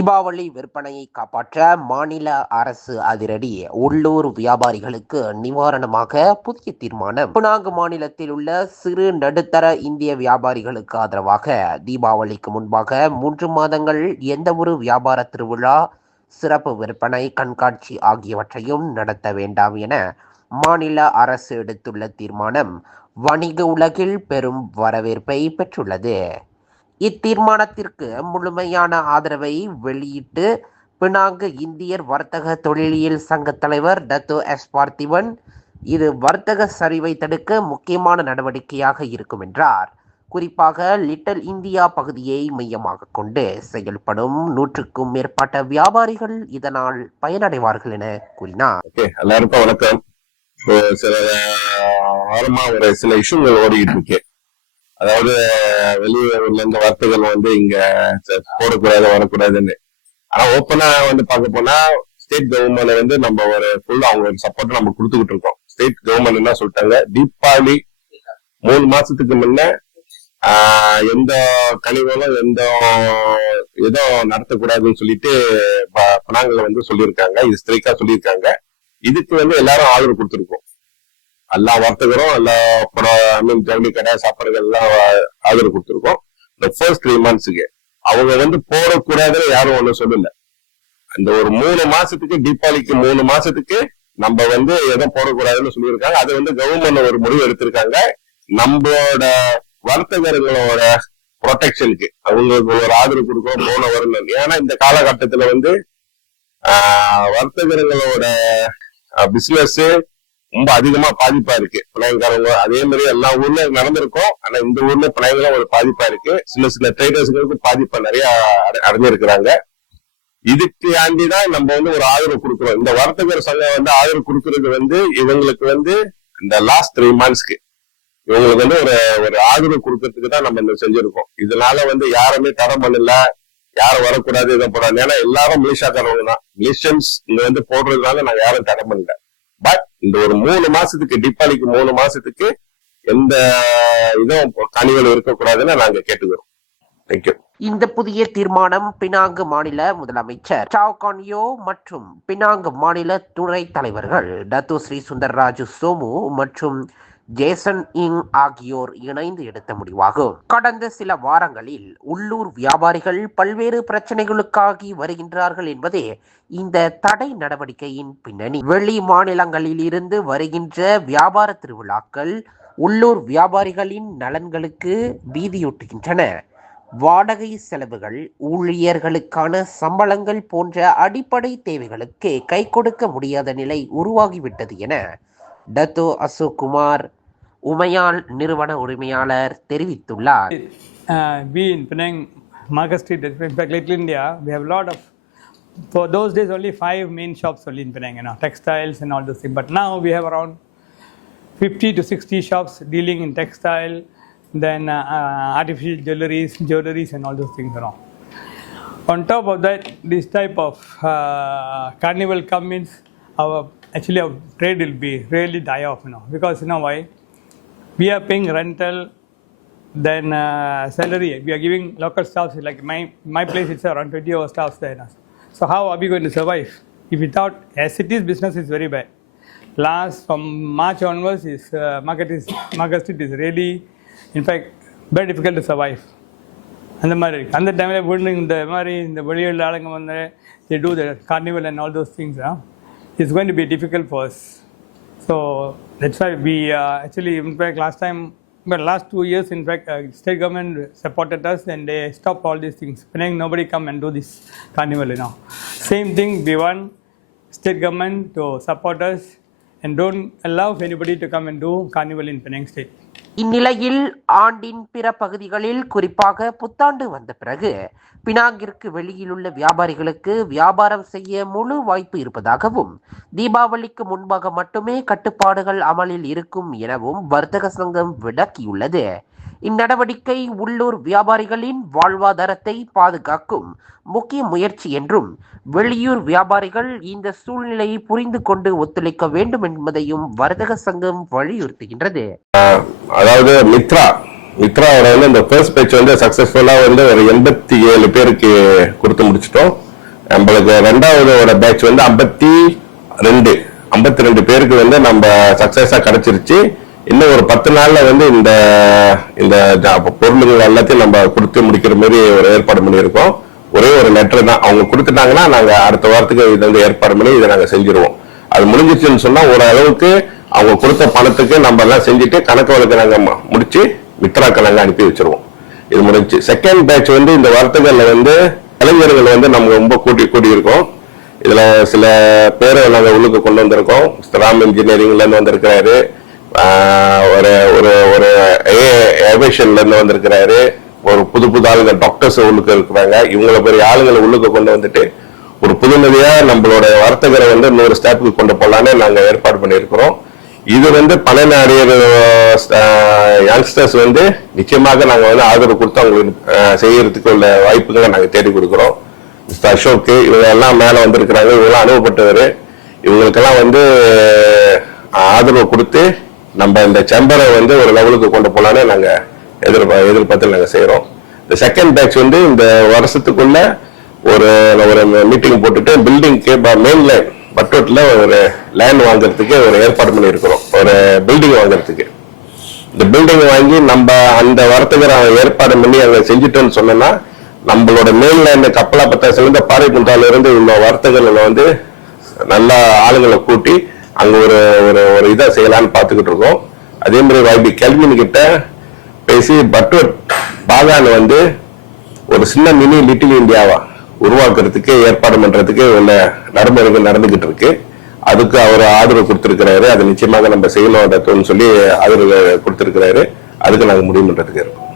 தீபாவளி விற்பனையை காப்பாற்ற மாநில அரசு அதிரடி. உள்ளூர் வியாபாரிகளுக்கு நிவாரணமாக புதிய தீர்மானம். பினாங்கு மாநிலத்தில் உள்ள சிறு நடுத்தர இந்திய வியாபாரிகளுக்கு ஆதரவாக தீபாவளிக்கு முன்பாக மூன்று மாதங்கள் எந்த ஒரு வியாபார திருவிழா சிறப்பு விற்பனை கண்காட்சி ஆகியவற்றையும் நடத்த வேண்டாம் என மாநில அரசு எடுத்துள்ள தீர்மானம் வணிக உலகில் பெரும் வரவேற்பை பெற்றுள்ளது. இத்தீர்மானத்திற்கு முழுமையான ஆதரவை வெளியிட்டு பினாங்கு இந்தியர் வர்த்தக தொழிலியல் சங்க தலைவர் டத்து எஸ் பார்த்திபன் இது வர்த்தக சரிவை தடுக்க முக்கியமான நடவடிக்கையாக இருக்கும் என்றார். குறிப்பாக லிட்டில் இந்தியா பகுதியை மையமாக கொண்டு செயல்படும் நூற்றுக்கும் மேற்பட்ட வியாபாரிகள் இதனால் பயனடைவார்கள் என கூறினார். எல்லாருக்கும் வணக்கம். சில வாரமா ஒரு சில இஷ்யூங்கள் ஓடிட்டு இருக்கு. அதாவது வெளியூர்ல இருந்து வர்த்தகர்கள் வந்து இங்க போடக்கூடாது வரக்கூடாதுன்னு. ஆனா ஓப்பனா வந்து பார்க்க போனா ஸ்டேட் கவர்மெண்ட்ல வந்து நம்ம ஒரு ஃபுல் அவங்க ஒரு சப்போர்ட் நம்ம கொடுத்துக்கிட்டு இருக்கோம். ஸ்டேட் கவர்மெண்ட் என்ன சொல்லிட்டாங்க? தீபாவளி மூணு மாசத்துக்கு முன்ன ஆஹ், எந்த கழிவுகளும் எந்த இதோ நடத்தக்கூடாதுன்னு சொல்லிட்டு ப- வந்து சொல்லியிருக்காங்க. இது ஸ்ட்ரைக்கா சொல்லியிருக்காங்க. இதுக்கு வந்து எல்லாரும் ஆதரவு கொடுத்துருக்கோம். எல்லா வர்த்தகரும் எல்லா ஐ மீன் ஜவுளி கடை சாப்பாடுகள் எல்லாம் ஆதரவு கொடுத்துருக்கோம். இந்த ஃபர்ஸ்ட் த்ரீ மந்த்ஸுக்கு அவங்க வந்து போடக்கூடாதுன்னு யாரும் ஒண்ணும் சொல்லல. அந்த ஒரு மூணு மாசத்துக்கு தீபாவளிக்கு மூணு மாசத்துக்கு நம்ம வந்து எதுவும் போடக்கூடாதுன்னு சொல்லியிருக்காங்க. அது வந்து கவர்மெண்ட் ஒரு முடிவு எடுத்திருக்காங்க. நம்மளோட வர்த்தகர்களோட ப்ரொடெக்ஷனுக்கு அவங்களுக்கு ஒரு ஆதரவு கொடுக்கணும் போன வரணும் ஏன்னா இந்த காலகட்டத்துல வந்து ஆஹ், வர்த்தகர்களோட பிசினஸ் ரொம்ப அதிகமா பாதிப்பா இருக்கு. பிள்ளைங்காரங்க அதே மாதிரி எல்லா ஊர்ல நடந்திருக்கும். ஆனா இந்த ஊர்ல பிள்ளைங்களும் ஒரு பாதிப்பா இருக்கு. சின்ன சில ட்ரேடர்ஸ்களுக்கு பாதிப்பா நிறைய அடைஞ்சிருக்கிறாங்க. இதுக்கு ஆண்டிதான் நம்ம வந்து ஒரு ஆதரவு கொடுக்குறோம் இந்த வர்த்தகர் சங்கம் வந்து ஆதரவு கொடுக்கறது வந்து இவங்களுக்கு வந்து இந்த லாஸ்ட் த்ரீ மந்த்ஸ்க்கு இவங்களுக்கு வந்து ஒரு ஒரு ஆதரவு கொடுக்கறதுக்கு தான் நம்ம இந்த செஞ்சிருக்கோம். இதனால வந்து யாருமே தடம் பண்ணல யாரும் வரக்கூடாது இதை போடாது. ஏன்னா எல்லாரும் மலேசியாக்காரவங்க தான். மலேசியன்ஸ் இங்க வந்து போடுறதுனால நாங்க யாரும் தடை பண்ணல பட் இந்த ஒரு மூணு மாசத்துக்கு தீபாவளிக்கு மூணு மாசத்துக்கு எந்த இதுவும் கனிகள் இருக்கக்கூடாதுன்னு நாங்க கேட்டுக்கிறோம். தேங்க்யூ இந்த புதிய தீர்மானம் பினாங்கு மாநில முதலமைச்சர் சாவ்கான்யோ மற்றும் பினாங்கு மாநில துணை தலைவர்கள் டத்து ஸ்ரீ சுந்தர்ராஜு சோமு மற்றும் ஜேசன் இங் ஆகியோர் இணைந்து எடுத்த முடிவாகும். கடந்த சில வாரங்களில் உள்ளூர் வியாபாரிகள் பல்வேறு பிரச்சனைகளுக்காகி வருகின்றார்கள் என்பதே இந்த தடை நடவடிக்கையின் பின்னணி. வெளி மாநிலங்களில் இருந்து வருகின்ற வியாபார திருவிழாக்கள் உள்ளூர் வியாபாரிகளின் நலன்களுக்கு பீதியூட்டுகின்றன. வாடகை செலவுகள் ஊழியர்களுக்கான சம்பளங்கள் போன்ற அடிப்படை தேவைகளுக்கு கை கொடுக்க முடியாத நிலை உருவாகிவிட்டது என டத்தோ அசோக் குமார் உமையால் நிறுவன உரிமையாளர் தெரிவித்துள்ளார் we in Penang, Market Street, in fact, Little India, we have a lot of, for those days, only five main shops only in Penang, you know, textiles and all those things. But now we have around 50 to 60 shops dealing in textile, then uh, uh, artificial jewelries, jewelries and all those things, you know. On top of that, this type of uh, carnival comes, our actually our trade will be really die off, you know, because you know why? We are paying rental, then uh, salary. We are giving local staffs like my my place. It's around 20 hour staffs there. now. So how are we going to survive? If without as it is, business is very bad. Last from March onwards, is uh, market is market street is really, in fact, very difficult to survive. அந்த மாதிரி இருக்கு அந்த டைமில் வீடு இந்த மாதிரி இந்த வெளியில் ஆளுங்க வந்து they do the carnival and all those things ah, it's going to be difficult for us so that's why we uh, actually in fact last time but last two years in fact uh, state government supported us and they stopped all these things. Penang nobody come and do this carnival you know. Same thing we want state government to support us and don't allow anybody to come and do carnival in Penang state இந்நிலையில் ஆண்டின் பிற பகுதிகளில் குறிப்பாக புத்தாண்டு வந்த பிறகு பினாங்கிற்கு வெளியிலுள்ள வியாபாரிகளுக்கு வியாபாரம் செய்ய முழு வாய்ப்பு இருப்பதாகவும் தீபாவளிக்கு முன்பாக மட்டுமே கட்டுப்பாடுகள் அமலில் இருக்கும் எனவும் வர்த்தக சங்கம் விளக்கியுள்ளது. இந்நடவடிக்கை உள்ளூர் வியாபாரிகளின் வாழ்வாதாரத்தை பாதுகாக்கும் முக்கிய முயற்சி என்றும் வெளியூர் வியாபாரிகள் இந்த சூழ்நிலையை புரிந்து கொண்டு ஒத்துழைக்க வேண்டும் என்பதையும் வர்த்தக சங்கம் வலியுறுத்துகின்றது. அதாவது மித்ரா மித்ராவோட வந்து இந்த ஃபர்ஸ்ட் பேட்ச் வந்து சக்சஸ்ஃபுல்லா வந்து ஒரு எண்பத்தி ஏழு பேருக்கு கொடுத்து முடிச்சிட்டோம். நம்மளுக்கு ரெண்டாவதோட பேட்ச் வந்து ஐம்பத்தி ரெண்டு ஐம்பத்தி ரெண்டு பேருக்கு வந்து நம்ம சக்சஸா கிடைச்சிருச்சு. இன்னும் ஒரு பத்து நாள்ல வந்து இந்த இந்த ஜா- எல்லாத்தையும் நம்ம கொடுத்து முடிக்கிற மாதிரி ஒரு ஏற்பாடு பண்ணியிருக்கோம். ஒரே ஒரு லெட்டர் தான். அவங்க கொடுத்துட்டாங்கன்னா நாங்க அடுத்த வாரத்துக்கு இதை வந்து ஏற்பாடு பண்ணி இதை நாங்க செஞ்சிருவோம். அது முடிஞ்சிச்சுன்னு சொன்னா ஓரளவுக்கு அவங்க கொடுத்த பணத்துக்கு நம்ம எல்லாம் செஞ்சுட்டு கணக்கு வழக்கு நாங்க முடிச்சு வித்ராக்கள் நாங்க அனுப்பி வச்சிருவோம். இது முடிஞ்சு. செகண்ட் பேட்ச் வந்து இந்த வார்த்தைகள்ல வந்து கலைஞர்கள் வந்து நம்ம ரொம்ப கூட்டி கூட்டியிருக்கோம் இதுல சில பேரை நாங்க உள்ளுக்கு கொண்டு வந்திருக்கோம். ராம் இன்ஜினியரிங்ல இருந்து வந்திருக்கிறாரு. ஒரு ஒரு ஒரு ஏவியேஷன்ல இருந்து வந்திருக்கிறாரு. ஒரு புது புது ஆளுங்க டாக்டர்ஸ் உள்ளுக்கு இருக்கிறாங்க. இவங்கள பெரிய ஆளுங்களை உள்ளுக்கு கொண்டு வந்துட்டு ஒரு புதுமதியா நம்மளோட வர்த்தகரை வந்து இன்னொரு ஸ்டெப்புக்கு கொண்டு போலான்னு நாங்கள் ஏற்பாடு பண்ணியிருக்கிறோம். இது வந்து பலன் அடையிற யங்ஸ்டர்ஸ் வந்து நிச்சயமாக நாங்கள் வந்து ஆதரவு கொடுத்து அவங்களுக்கு செய்யறதுக்கு உள்ள வாய்ப்புகளை நாங்கள் தேடி கொடுக்குறோம். மிஸ்டர் அசோக் இவங்க எல்லாம் மேலே வந்திருக்கிறாங்க இவங்கெல்லாம் அனுபவப்பட்டவர். இவங்களுக்கெல்லாம் வந்து ஆதரவு கொடுத்து நம்ம இந்த செம்பரை வந்து ஒரு லெவலுக்கு கொண்டு போலான்னு நாங்க எதிர்பா எதிர்பார்த்து நாங்க செய்யறோம் இந்த செகண்ட் பேட்ச் வந்து இந்த வருஷத்துக்குள்ள ஒரு ஒரு மீட்டிங் போட்டுட்டு பில்டிங்க்கு மெயின் லைன் பட்டோட்டில் ஒரு லேண்ட் வாங்குறதுக்கு ஒரு ஏற்பாடு பண்ணியிருக்கிறோம் ஒரு பில்டிங் வாங்குறதுக்கு. இந்த பில்டிங் வாங்கி நம்ம அந்த வரத்துக்கு ஏற்பாடு பண்ணி அதை செஞ்சுட்டோம்னு சொன்னோம்னா நம்மளோட மெயின் இந்த கப்பலா பத்தாசுல இருந்து பாறைக்குண்டால இருந்து இந்த வர்த்தகங்களை வந்து நல்லா ஆளுங்களை கூட்டி அங்க ஒரு ஒரு ஒரு இதை செய்யலாம்னு பார்த்துக்கிட்டு இருக்கோம். அதே மாதிரி வாய்ப்பு கெல்வின் கிட்ட பேசி பட்வட் பாகான் வந்து ஒரு சின்ன மினி லிட்டில் இந்தியாவா உருவாக்குறதுக்கு ஏற்பாடு பண்றதுக்கு உள்ள நடைமுறைகள் நடந்துகிட்டு இருக்கு. அதுக்கு அவர் ஆதரவு கொடுத்திருக்கிறாரு. அதை நிச்சயமாக நம்ம செய்யணும் சொல்லி ஆதரவு கொடுத்திருக்கிறாரு. அதுக்கு நாங்கள் முடிவு பண்றதுக்கு இருக்கோம்.